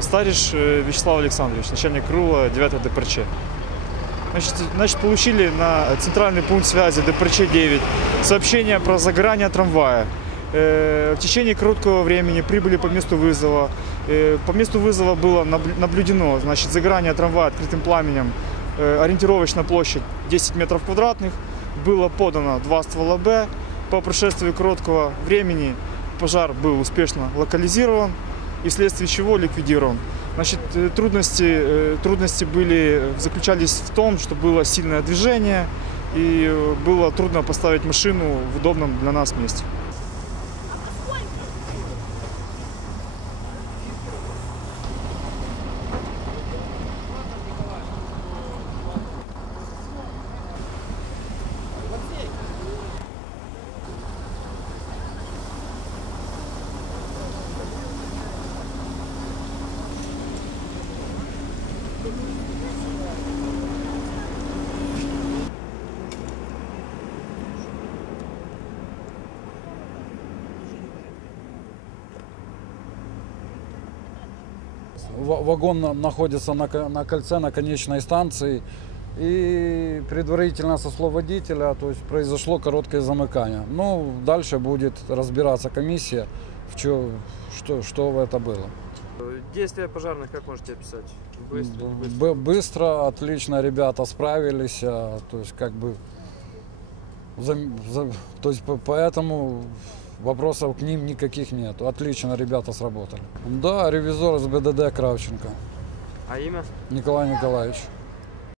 Стариш э, Вячеслав Александрович, начальник КРУЛа 9 ДПРЧ. Значит, значит, получили на центральный пункт связи ДПРЧ-9 сообщение про загорание трамвая. Э, В течение короткого времени прибыли по месту вызова. Э, По месту вызова было наб- наблюдено значит, загорание трамвая открытым пламенем. Э, Ориентировочная площадь 10 метров квадратных. Было подано два ствола Б. По прошествии короткого времени пожар был успешно локализирован и вследствие чего ликвидирован. Значит, э, трудности, э, трудности были, заключались в том, что было сильное движение и э, было трудно поставить машину в удобном для нас месте. Вагон на- находится на, на кольце, на конечной станции. И предварительно со слов водителя, то есть произошло короткое замыкание. Ну, дальше будет разбираться комиссия, в чё, что, что это было. Действия пожарных как можете описать? Быстро, быстро? Быстро, отлично ребята справились, а, то есть как бы, зам- за- то есть по- поэтому вопросов к ним никаких нет. Отлично ребята сработали. Да, ревизор из БДД Кравченко А имя? Николай Николаевич.